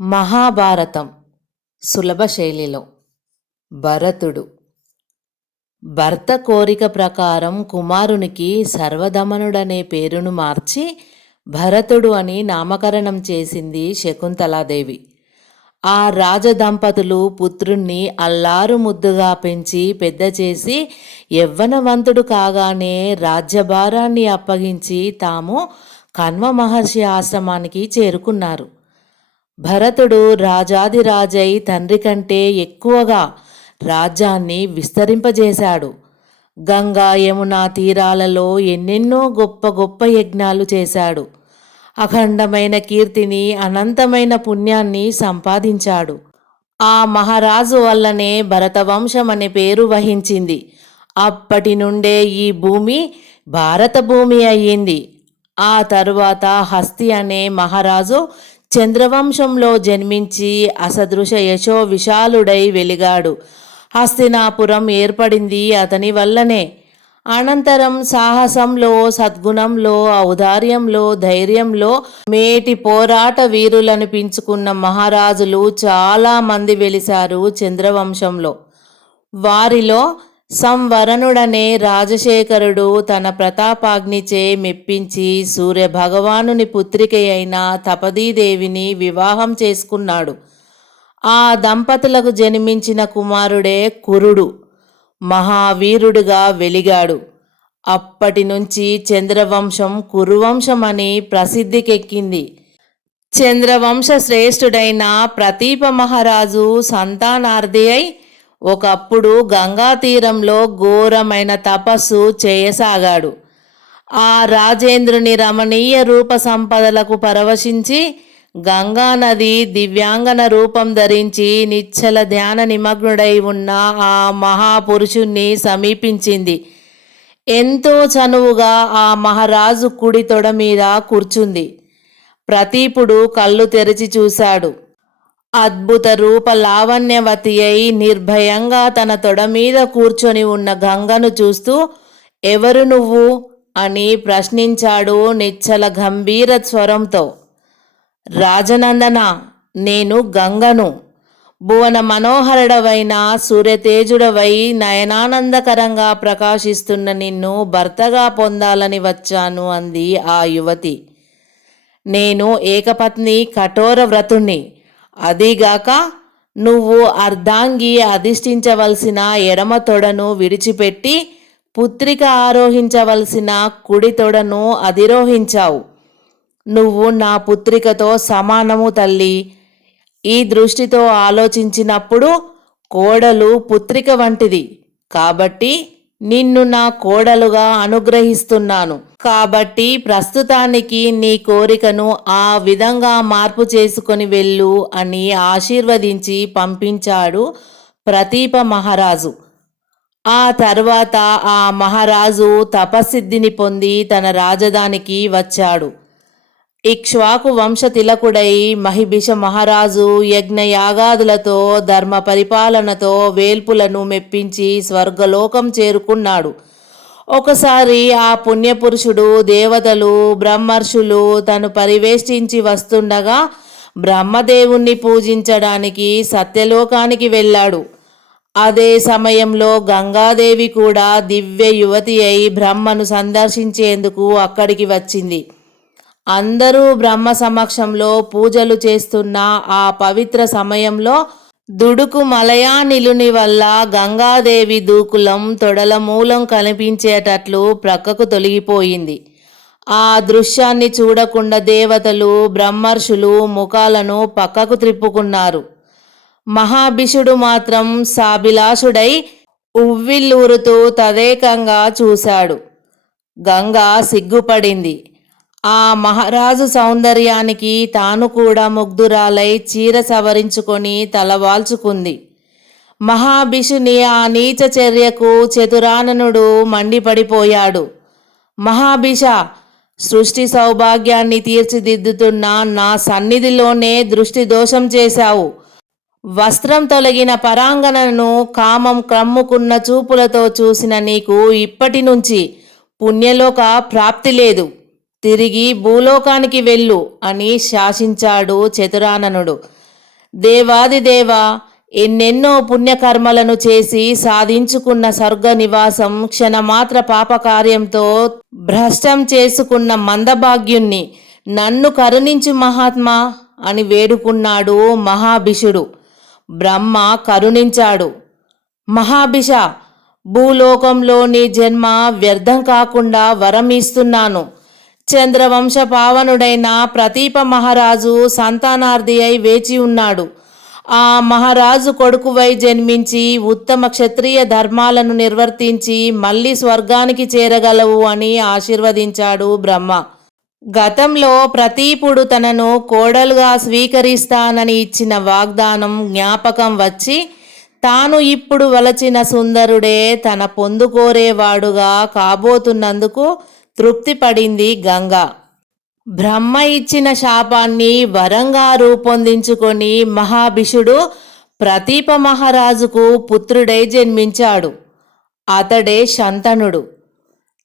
మహాభారతం సులభ శైలిలో. భరతుడు. భర్త కోరిక ప్రకారం కుమారునికి సర్వధమనుడనే పేరును మార్చి భరతుడు అని నామకరణం చేసింది శకుంతలాదేవి. ఆ రాజదంపతులు పుత్రుణ్ణి అల్లారు ముద్దుగా పెంచి పెద్ద చేసి యవ్వనవంతుడు కాగానే రాజ్యభారాన్ని అప్పగించి తాము కన్వ మహర్షి ఆశ్రమానికి చేరుకున్నారు. భరతుడు రాజాదిరాజై తండ్రి కంటే ఎక్కువగా రాజ్యాన్ని విస్తరింపజేశాడు. గంగా యమునా తీరాలలో ఎన్నెన్నో గొప్ప గొప్ప యజ్ఞాలు చేశాడు. అఖండమైన కీర్తిని అనంతమైన పుణ్యాన్ని సంపాదించాడు. ఆ మహారాజు వల్లనే భరతవంశం అనే పేరు వహించింది. అప్పటి నుండే ఈ భూమి భారత భూమి అయ్యింది. ఆ తరువాత హస్తి అనే మహారాజు చంద్రవంశంలో జన్మించి అసదృశ యశో విశాలుడై వెలిగాడు. హస్తినాపురం ఏర్పడింది అతని వల్లనే. అనంతరం సాహసంలో సద్గుణంలో ఔదార్యంలో ధైర్యంలో మేటి పోరాట వీరులను పెంచుకున్న మహారాజులు చాలామంది వెలిశారు చంద్రవంశంలో. వారిలో సంవరణుడనే రాజశేఖరుడు తన ప్రతాపాగ్నిచే మెప్పించి సూర్య భగవానుని పుత్రిక అయిన తపదీదేవిని వివాహం చేసుకున్నాడు. ఆ దంపతులకు జన్మించిన కుమారుడే కురుడు మహావీరుడుగా వెలిగాడు. అప్పటి నుంచి చంద్రవంశం కురువంశం అని ప్రసిద్ధికెక్కింది. చంద్రవంశ శ్రేష్ఠుడైన ప్రతీప మహారాజు సంతానార్థి అయి ఒకప్పుడు గంగా తీరంలో ఘోరమైన తపస్సు చేయసాగాడు. ఆ రాజేంద్రుని రమణీయ రూప సంపదలకు పరవశించి గంగానది దివ్యాంగన రూపం ధరించి నిచ్చల ధ్యాన నిమగ్నుడై ఉన్న ఆ మహాపురుషుణ్ణి సమీపించింది. ఎంతో చనువుగా ఆ మహారాజు కుడి తొడ మీద కూర్చుంది. ప్రతీపుడు కళ్ళు తెరిచి చూశాడు. అద్భుత రూప లావణ్యవతి అయి నిర్భయంగా తన తొడ మీద కూర్చొని ఉన్న గంగను చూస్తూ ఎవరు నువ్వు అని ప్రశ్నించాడు నిచ్చల గంభీర స్వరంతో. రాజనందన నేను గంగను. భువన మనోహరుడవైన సూర్యతేజుడవై నయనానందకరంగా ప్రకాశిస్తున్న నిన్ను భర్తగా పొందాలని వచ్చాను అంది ఆ యువతి. నేను ఏకపత్ని కఠోర వ్రతుణ్ణి. అదీగాక నువ్వు అర్ధాంగి అధిష్ఠించవలసిన ఎడమ తొడను విడిచిపెట్టి పుత్రిక ఆరోహించవలసిన కుడి తొడను అధిరోహించావు. నువ్వు నా పుత్రికతో సమానము తల్లి. ఈ దృష్టితో ఆలోచించినప్పుడు కోడలు పుత్రిక వంటిది. కాబట్టి నిన్ను నా కోడలుగా అనుగ్రహిస్తున్నాను. కాబట్టి ప్రస్తుతానికి నీ కోరికను ఆ విధంగా మార్పు చేసుకొని వెళ్ళు అని ఆశీర్వదించి పంపించాడు ప్రతీప మహారాజు. ఆ తర్వాత ఆ మహారాజు తపసిద్ధిని పొంది తన రాజధానికి వచ్చాడు. ఇక్ష్వాకు వంశతిలకుడై మహిభిష మహారాజు యజ్ఞయాగాదులతో ధర్మ పరిపాలనతో వేల్పులను మెప్పించి స్వర్గలోకం చేరుకున్నాడు. ఒకసారి ఆ పుణ్యపురుషుడు దేవతలు బ్రహ్మర్షులు తను పరివేష్టించి వస్తుండగా బ్రహ్మదేవుణ్ణి పూజించడానికి సత్యలోకానికి వెళ్ళాడు. అదే సమయంలో గంగాదేవి కూడా దివ్య యువతి అయి బ్రహ్మను సందర్శించేందుకు అక్కడికి వచ్చింది. అందరూ బ్రహ్మ సమక్షంలో పూజలు చేస్తున్న ఆ పవిత్ర సమయంలో దుడుకు మలయా నిలుని వల్ల గంగాదేవి దూకులం తొడల మూలం కనిపించేటట్లు ప్రక్కకు తొలగిపోయింది. ఆ దృశ్యాన్ని చూడకుండా దేవతలు బ్రహ్మర్షులు ముఖాలను పక్కకు త్రిప్పుకున్నారు. మహాభిషుడు మాత్రం సాభిలాషుడై ఉవ్విల్లూరుతూ తదేకంగా చూశాడు. గంగా సిగ్గుపడింది. ఆ మహారాజు సౌందర్యానికి తాను కూడా ముగ్ధురాలై చీర సవరించుకొని తలవాల్చుకుంది మహాభిషుని ఆ నీచ చర్యకు చతురాననుడు మండిపడిపోయాడు. మహాభిష సృష్టి సౌభాగ్యాన్ని తీర్చిదిద్దుతున్న నా సన్నిధిలోనే దృష్టి దోషం చేశావు. వస్త్రం తొలగిన పరాంగణను కామం క్రమ్ముకున్న చూపులతో చూసిన నీకు ఇప్పటి నుంచి పుణ్యలోక ప్రాప్తి లేదు. తిరిగి భూలోకానికి వెళ్ళు అని శాసించాడు చతురాననుడు. దేవాదిదేవ ఎన్నెన్నో పుణ్యకర్మలను చేసి సాధించుకున్న స్వర్గ నివాసం క్షణమాత్ర పాపకార్యంతో భ్రష్టం చేసుకున్న మందభాగ్యుణ్ణి నన్ను కరుణించు మహాత్మా అని వేడుకున్నాడు మహాభిషుడు. బ్రహ్మ కరుణించాడు. మహాభిష భూలోకంలోని జన్మ వ్యర్థం కాకుండా వరం ఇస్తున్నాను. చంద్రవంశ పావనుడైన ప్రతీప మహారాజు సంతానార్థి అయి వేచి ఉన్నాడు. ఆ మహారాజు కొడుకువై జన్మించి ఉత్తమ క్షత్రియ ధర్మాలను నిర్వర్తించి మళ్ళీ స్వర్గానికి చేరగలవు అని ఆశీర్వదించాడు బ్రహ్మ. గతంలో ప్రతీపుడు తనను కోడలుగా స్వీకరిస్తానని ఇచ్చిన వాగ్దానం జ్ఞాపకం వచ్చి తాను ఇప్పుడు వలచిన సుందరుడే తన పొందుకోరేవాడుగా కాబోతున్నందుకు తృప్తిపడింది గంగ. బ్రహ్మ ఇచ్చిన శాపాన్ని వరంగా రూపొందించుకొని మహాభిషుడు ప్రతీప మహారాజుకు పుత్రుడై జన్మించాడు. అతడే శంతనుడు.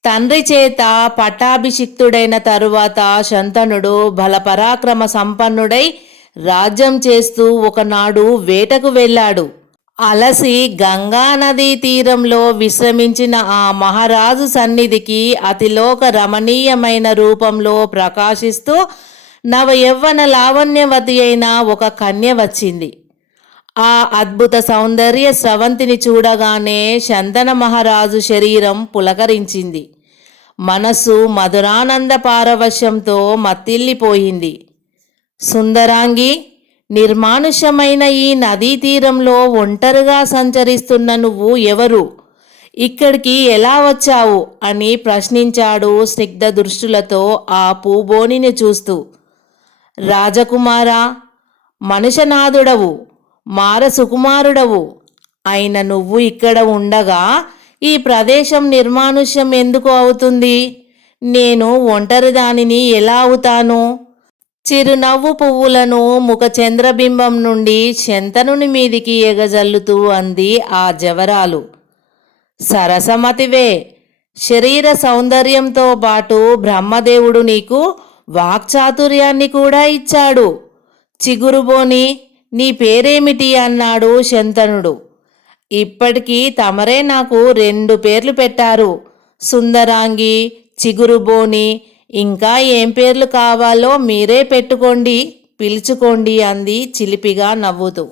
తండ్రి చేత పట్టాభిషిక్తుడైన తరువాత శంతనుడు బలపరాక్రమ సంపన్నుడై రాజ్యం చేస్తూ ఒకనాడు వేటకు వెళ్ళాడు. అలసి గంగా నదీ తీరంలో విశ్రమించిన ఆ మహారాజు సన్నిధికి అతిలోక రమణీయమైన రూపంలో ప్రకాశిస్తూ నవయవ్వన లావణ్యవతి అయిన ఒక కన్య వచ్చింది. ఆ అద్భుత సౌందర్య స్రవంతిని చూడగానే శంతన మహారాజు శరీరం పులకరించింది. మనసు మధురానంద పారవశ్యంతో మత్తిల్లిపోయింది. సుందరాంగి నిర్మానుష్యమైన ఈ నదీ తీరంలో ఒంటరిగా సంచరిస్తున్న నువ్వు ఎవరు? ఇక్కడికి ఎలా వచ్చావు? అని ప్రశ్నించాడు స్నిగ్ధ దృష్టిలతో ఆ పూబోనిని చూస్తూ. రాజకుమారా మనుషనాథుడవు మార సుకుమారుడవు. అయిన నువ్వు ఇక్కడ ఉండగా ఈ ప్రదేశం నిర్మానుష్యం ఎందుకు అవుతుంది? నేను ఒంటరిదానిని ఎలా అవుతాను? చిరునవ్వు పువ్వులను ముఖ చంద్రబింబం నుండి శంతనుని మీదికి ఎగజల్లుతూ అంది ఆ జవరాలు. సరసమతివే శరీర సౌందర్యంతో పాటు బ్రహ్మదేవుడు నీకు వాక్చాతుర్యాన్ని కూడా ఇచ్చాడు. చిగురుబోని నీ పేరేమిటి అన్నాడు శంతనుడు. ఇప్పటికీ తమరే నాకు రెండు పేర్లు పెట్టారు. సుందరాంగి చిగురుబోని ఇంకా ఏం పేర్లు కావాలో మీరే పెట్టుకోండి పిలుచుకోండి అంది చిలిపిగా నవ్వుతూ.